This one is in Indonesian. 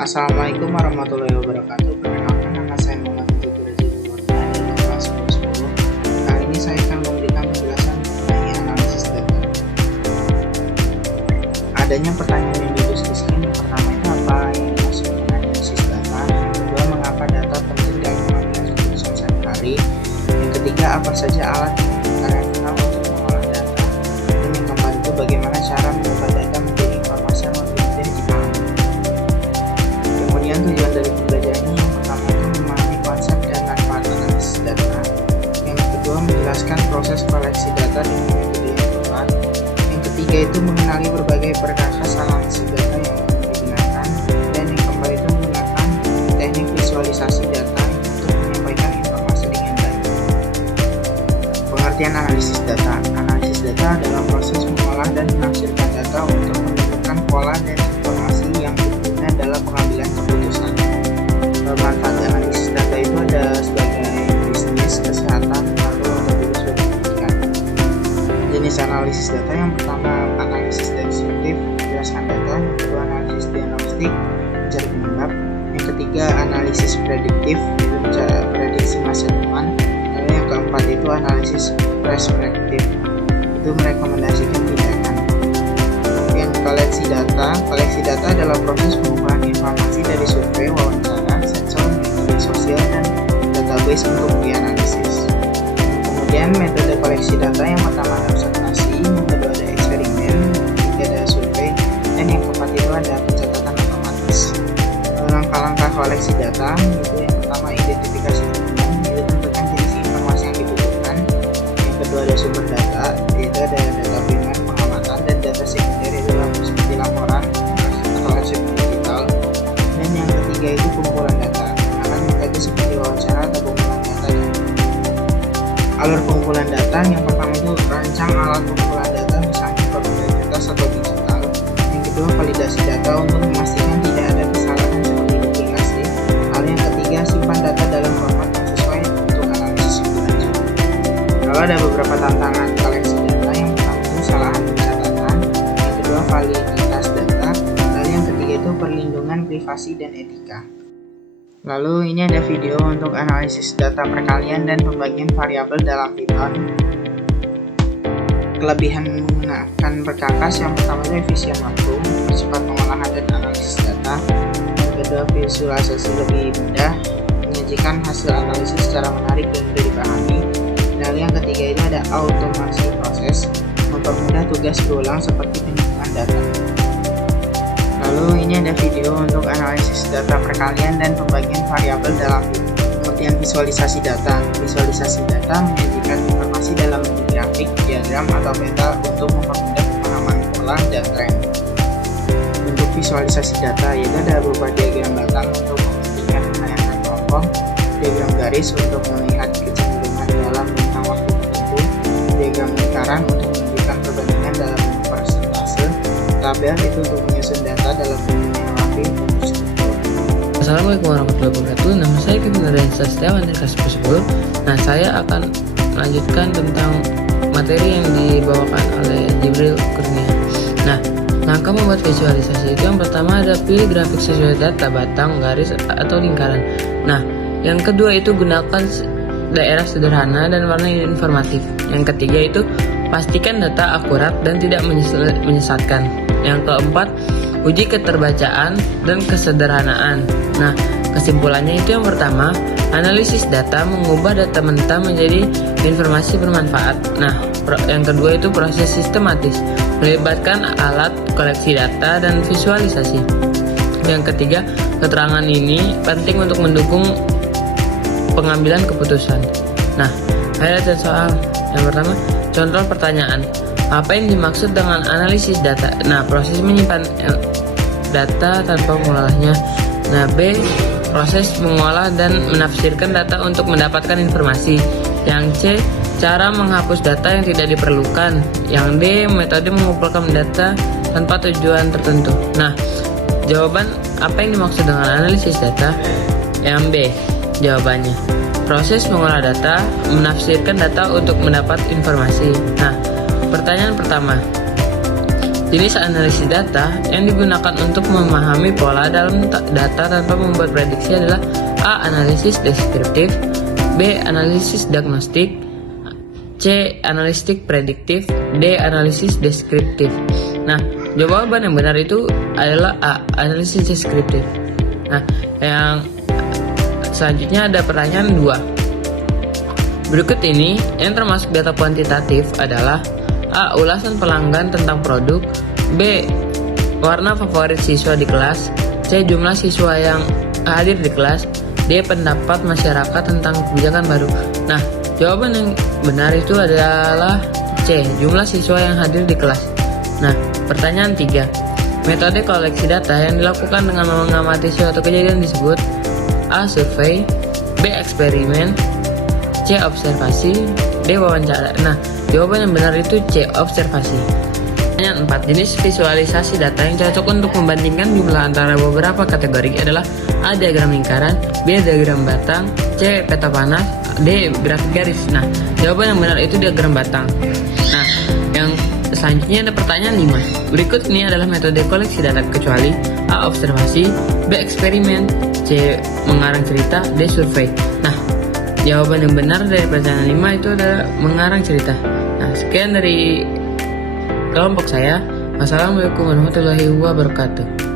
Assalamualaikum warahmatullahi wabarakatuh. Perkenalkan, nama saya Muhammad dari kelas 10. Kali ini saya akan memberikan penjelasan mengenai analisis data. Adanya pertanyaan yang didiskusikan. Yang pertama itu apa yang dimaksud dengan analisis data. Yang kedua, mengapa data penting dalam pengambilan keputusan sehari-hari. Yang ketiga, apa saja alat yang kalian kenal untuk mengolah data. Dan yang keempat itu, bagaimana cara mengubah data menjadi informasi yang lebih mudah dipahami. Kemudian tujuan dari pembelajaran ini, yang pertama itu memahami konsep dan manfaat analisis data. Yang kedua, menjelaskan proses koleksi data dengan metode yang tepat. Yang ketiga itu mengenali berbagai perkakas analisis data yang digunakan. Dan yang keempat itu menggunakan teknik visualisasi data untuk menyampaikan informasi dengan baik. Pengertian analisis data. Analisis data adalah proses mengolah dan menafsirkan data untuk menentukan pola dan informasi yang berguna dalam pengambilan keputusan. Manfaat analisis data itu ada sebagai bisnis, kesehatan, lalu ada juga sebagai pendidikan. Jenis analisis data, yang pertama analisis deskriptif, menjelaskan data. Yang kedua, analisis diagnostik, mencari penyebab. Yang ketiga, analisis prediktif, itu mencari prediksi masa depan. Lalu yang keempat itu analisis perspektif, itu merekomendasikan tindakan. Kemudian koleksi data. Koleksi data adalah proses pengumpulan informasi dari survei, wawancara, sensor, media sosial, dan database untuk dianalisis. Kemudian metode koleksi data, yang pertama ada observasi, yang kedua ada eksperimen, yang ketiga ada survei, dan yang keempat itu ada pencatatan otomatis. Langkah-langkah koleksi data itu yang pertama identifikasi dokumen, itu tentukan jenis informasi yang dibutuhkan. Yang kedua ada sumber data, yaitu ada data primer, pengamatan, dan data sekunder, itu seperti laporan atau arsip digital. Dan yang ketiga itu kumpulan data, menggunakan metode seperti wawancara atau kumpulan data. Alur pengumpulan data, yang pertama itu rancang alat pengumpulan data, misalnya probabilitas atau digital. Yang kedua, validasi data untuk memastikan tidak ada kesalahan seperti duplikasi. Lalu yang ketiga, simpan data dalam format yang sesuai untuk analisis lebih lanjut. Lalu ada beberapa tantangan koleksi data. Yang pertama itu kesalahan pencatatan, yang kedua validitas data, lalu yang ketiga itu perlindungan privasi dan etika. Lalu ini ada video untuk analisis data perkalian dan pembagian variabel dalam Python. Kelebihan menggunakan perkakas, yang pertama itu efisien waktu, cepat pengolahan dan analisis data. Yang kedua, visualisasi lebih mudah, menyajikan hasil analisis secara menarik dan mudah dipahami. Lalu yang ketiga itu ada automasi proses, mempermudah tugas berulang seperti penghitungan data. Lalu ini ada video untuk analisis data perkalian dan pembagian variabel dalam pengertian visualisasi data. Visualisasi data menyajikan informasi dalam bentuk grafik, diagram, atau peta untuk mempermudah pemahaman pola dan tren. Bentuk visualisasi data yaitu ada berupa diagram batang untuk membuktikan penayaan kelompok, diagram garis untuk melihat kecenderungan dalam rentang waktu tertentu, diagram lingkaran untuk menunjukkan perbandingan dalam bentuk persentase, tabel itu untuk menyusun data dalam bentuk yang rapi dan terstruktur. Assalamualaikum warahmatullahi wabarakatuh. Nama saya Kevin Ardian Setiawan dari kelas 10. Nah, saya akan melanjutkan tentang materi yang dibawakan oleh Jibril Kurnia. Nah, langkah membuat visualisasi itu yang pertama ada pilih grafik sesuai data, batang, garis, atau lingkaran. Nah, yang kedua itu gunakan daerah sederhana dan warna informatif. Yang ketiga itu pastikan data akurat dan tidak menyesatkan. Yang keempat, uji keterbacaan dan kesederhanaan. Nah, kesimpulannya itu yang pertama, analisis data mengubah data mentah menjadi informasi bermanfaat. Nah, yang kedua itu proses sistematis, melibatkan alat koleksi data dan visualisasi. Yang ketiga, keterangan ini penting untuk mendukung pengambilan keputusan. Nah, ada soal yang pertama, contoh pertanyaan. Apa yang dimaksud dengan analisis data? Nah, proses menyimpan data tanpa mengolahnya. Nah, B, proses mengolah dan menafsirkan data untuk mendapatkan informasi. Yang C, cara menghapus data yang tidak diperlukan. Yang D, metode mengumpulkan data tanpa tujuan tertentu. Nah, jawaban apa yang dimaksud dengan analisis data? Yang B, jawabannya proses mengolah data, menafsirkan data untuk mendapat informasi. Nah, pertanyaan pertama, Jenis analisis data yang digunakan untuk memahami pola dalam data tanpa membuat prediksi adalah A. Analisis deskriptif, B. Analisis diagnostik, C. Analisis prediktif, D. Analisis deskriptif. Nah, jawaban yang benar itu adalah A. Analisis deskriptif. Nah, yang selanjutnya ada pertanyaan 2. Berikut ini yang termasuk data kuantitatif adalah A. Ulasan pelanggan tentang produk, B. Warna favorit siswa di kelas, C. Jumlah siswa yang hadir di kelas, D. Pendapat masyarakat tentang kebijakan baru. Nah, jawaban yang benar itu adalah C. Jumlah siswa yang hadir di kelas. Nah, pertanyaan 3. Metode koleksi data yang dilakukan dengan mengamati suatu kejadian disebut A. Survei, B. Eksperimen, C. Observasi, D. Wawancara. Nah, jawaban yang benar itu C. Observasi. Pertanyaan 4. Jenis visualisasi data yang cocok untuk membandingkan jumlah antara beberapa kategori adalah A. Diagram lingkaran, B. Diagram batang, C. Peta panas, D. Grafik garis. Nah, jawaban yang benar itu diagram batang. Nah, yang selanjutnya ada pertanyaan 5. Berikut ini adalah metode koleksi data kecuali A. Observasi, B. Eksperimen, C. Mengarang cerita, D. Survei. Nah, jawaban yang benar dari pertanyaan 5 itu adalah mengarang cerita. Nah, sekian dari kelompok saya. Wassalamualaikum warahmatullahi wabarakatuh.